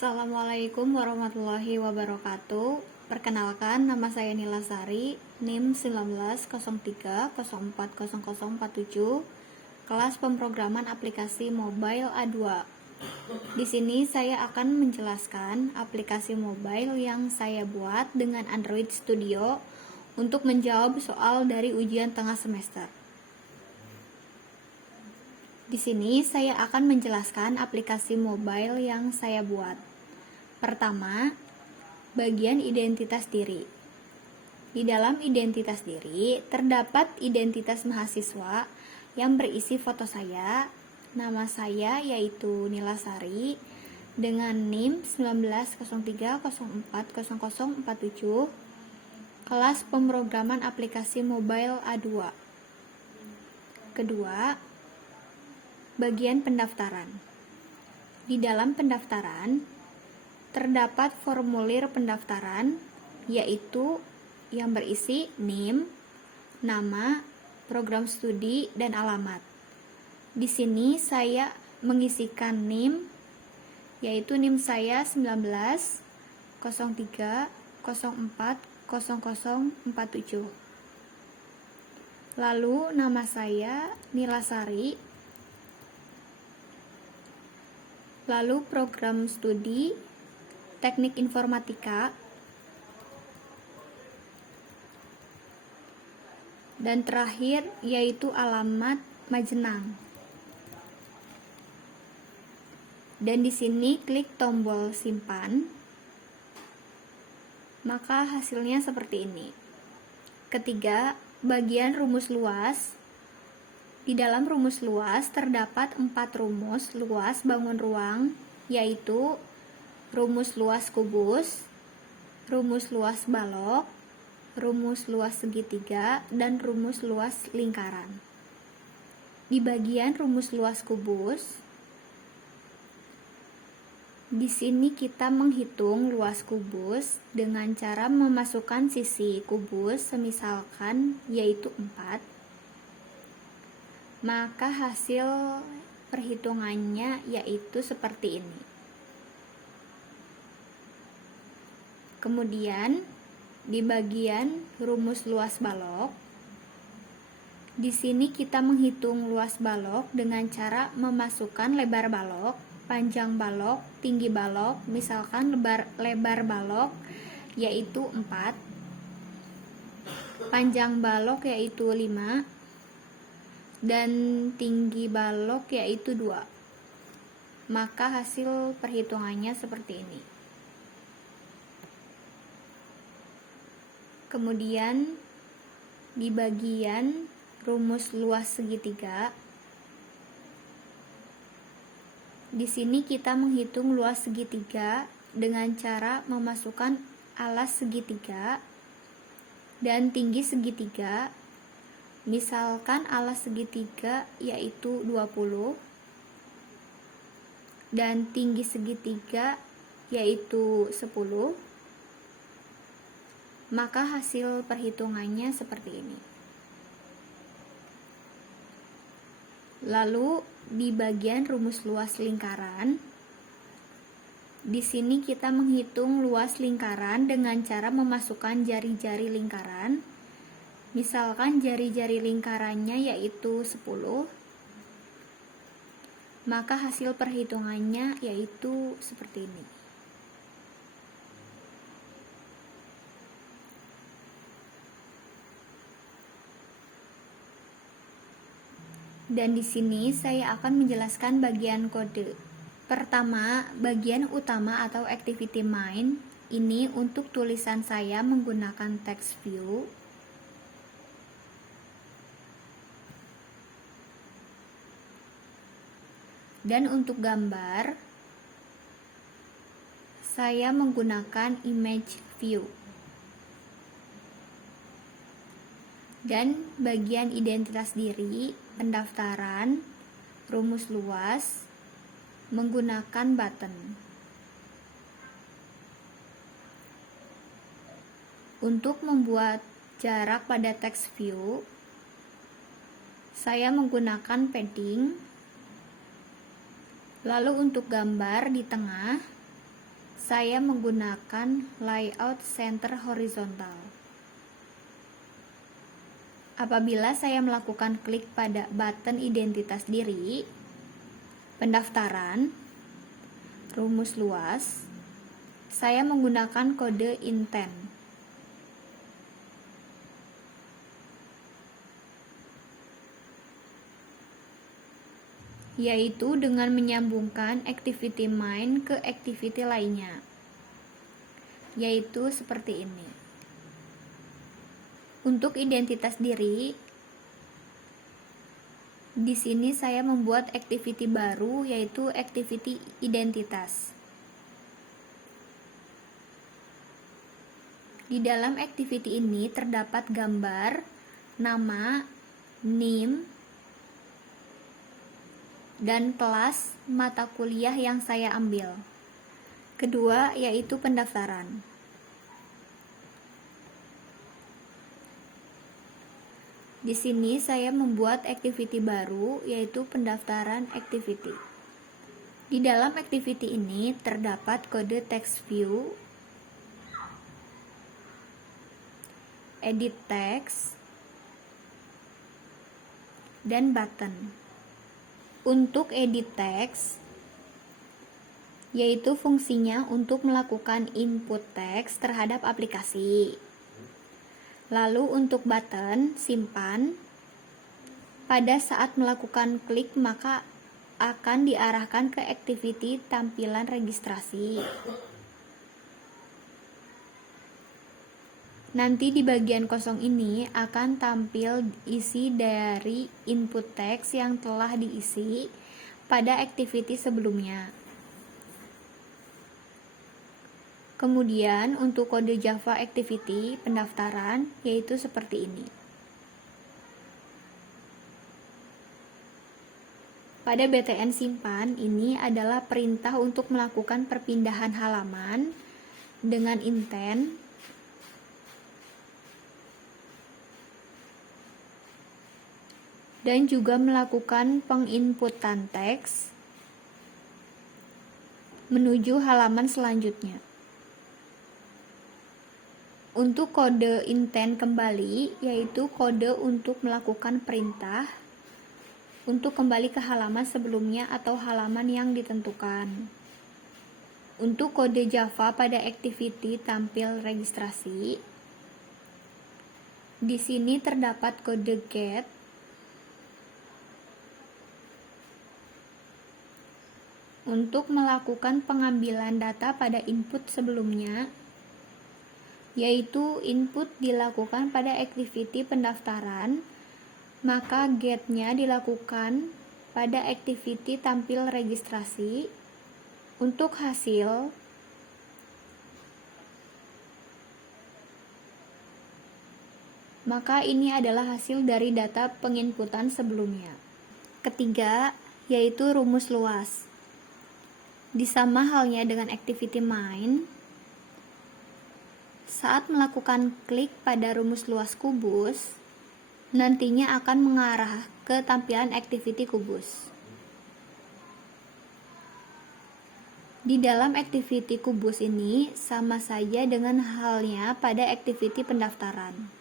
Assalamualaikum warahmatullahi wabarakatuh. Perkenalkan, nama saya Nila Sari, NIM 1903040047, kelas pemrograman aplikasi mobile A2. Di sini saya akan menjelaskan aplikasi mobile yang saya buat dengan Android Studio untuk menjawab soal dari ujian tengah semester. Di sini saya akan menjelaskan aplikasi mobile yang saya buat. Pertama, bagian identitas diri. Di dalam identitas diri terdapat identitas mahasiswa yang berisi foto saya, nama saya yaitu Nila Sari dengan NIM 1903040047, kelas pemrograman aplikasi mobile A2. Kedua, bagian pendaftaran. Di dalam pendaftaran terdapat formulir pendaftaran yaitu yang berisi NIM, nama, program studi, dan alamat. Di sini saya mengisikan NIM yaitu NIM saya 1903040047. Lalu nama saya Nila Sari. Lalu program studi Teknik Informatika, dan terakhir yaitu alamat Majenang. Dan di sini klik tombol simpan, maka hasilnya seperti ini. Ketiga, bagian rumus luas. Di dalam rumus luas terdapat 4 rumus luas bangun ruang, yaitu rumus luas kubus, rumus luas balok, rumus luas segitiga, dan rumus luas lingkaran. Di bagian rumus luas kubus, di sini kita menghitung luas kubus dengan cara memasukkan sisi kubus semisalkan yaitu 4. Maka hasil perhitungannya yaitu seperti ini. Kemudian di bagian rumus luas balok, di sini kita menghitung luas balok dengan cara memasukkan lebar balok, panjang balok, tinggi balok. Misalkan lebar balok yaitu 4, panjang balok yaitu 5, dan tinggi balok yaitu 2. Maka hasil perhitungannya seperti ini. Kemudian di bagian rumus luas segitiga, di sini kita menghitung luas segitiga dengan cara memasukkan alas segitiga dan tinggi segitiga. Misalkan alas segitiga yaitu 20 dan tinggi segitiga yaitu 10. Maka hasil perhitungannya seperti ini. Lalu di bagian rumus luas lingkaran, di sini kita menghitung luas lingkaran dengan cara memasukkan jari-jari lingkaran. Misalkan jari-jari lingkarannya yaitu 10, maka hasil perhitungannya yaitu seperti ini. Dan di sini saya akan menjelaskan bagian kode. Pertama, bagian utama atau activity main. Ini untuk tulisan saya menggunakan text view. Dan untuk gambar, saya menggunakan image view. Dan bagian identitas diri, pendaftaran, rumus luas, menggunakan button. Untuk membuat jarak pada text view, saya menggunakan padding. Lalu untuk gambar di tengah, saya menggunakan layout center horizontal. Apabila saya melakukan klik pada button identitas diri, pendaftaran, rumus luas, saya menggunakan kode intent. Yaitu dengan menyambungkan activity main ke activity lainnya, yaitu seperti ini. Untuk identitas diri, di sini saya membuat activity baru, yaitu activity identitas. Di dalam activity ini terdapat gambar, nama, name, dan kelas mata kuliah yang saya ambil. Kedua, yaitu pendaftaran. Di sini saya membuat activity baru, yaitu pendaftaran activity. Di dalam activity ini terdapat kode text view, edit text, dan button. Untuk edit text, yaitu fungsinya untuk melakukan input teks terhadap aplikasi. Lalu untuk button, simpan. Pada saat melakukan klik maka akan diarahkan ke activity tampilan registrasi. Nanti di bagian kosong ini akan tampil isi dari input teks yang telah diisi pada activity sebelumnya. Kemudian untuk kode Java activity pendaftaran yaitu seperti ini. Pada BTN simpan ini adalah perintah untuk melakukan perpindahan halaman dengan intent dan juga melakukan penginputan teks menuju halaman selanjutnya. Untuk kode intent kembali, yaitu kode untuk melakukan perintah untuk kembali ke halaman sebelumnya atau halaman yang ditentukan. Untuk kode Java pada activity tampil registrasi, di sini terdapat kode get untuk melakukan pengambilan data pada input sebelumnya, yaitu input dilakukan pada activity pendaftaran, maka get-nya dilakukan pada activity tampil registrasi. Untuk hasil, maka ini adalah hasil dari data penginputan sebelumnya. Ketiga, yaitu rumus luas. Sama halnya dengan activity main, saat melakukan klik pada rumus luas kubus, nantinya akan mengarah ke tampilan activity kubus. Di dalam activity kubus ini sama saja dengan halnya pada activity pendaftaran.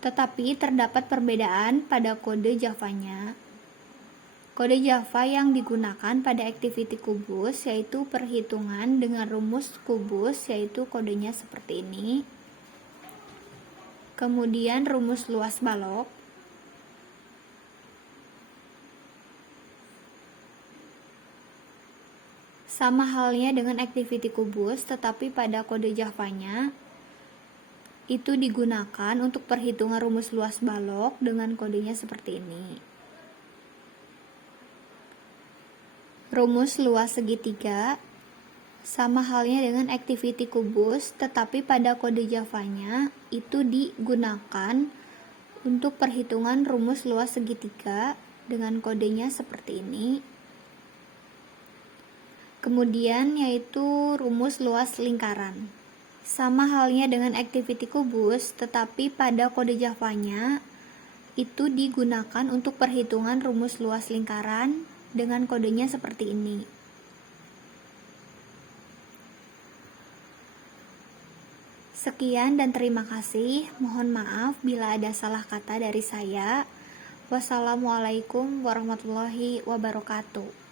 Tetapi terdapat perbedaan pada kode Java-nya. Kode Java yang digunakan pada activity kubus yaitu perhitungan dengan rumus kubus, yaitu kodenya seperti ini. Kemudian rumus luas balok. Sama halnya dengan activity kubus, tetapi pada kode Java-nya itu digunakan untuk perhitungan rumus luas balok dengan kodenya seperti ini. Rumus luas segitiga sama halnya dengan activity kubus, tetapi pada kode Java-nya itu digunakan untuk perhitungan rumus luas segitiga dengan kodenya seperti ini. Kemudian yaitu rumus luas lingkaran. Sama halnya dengan activity kubus, tetapi pada kode Java-nya itu digunakan untuk perhitungan rumus luas lingkaran dengan kodenya seperti ini. Sekian dan terima kasih. Mohon maaf bila ada salah kata dari saya. Wassalamualaikum warahmatullahi wabarakatuh.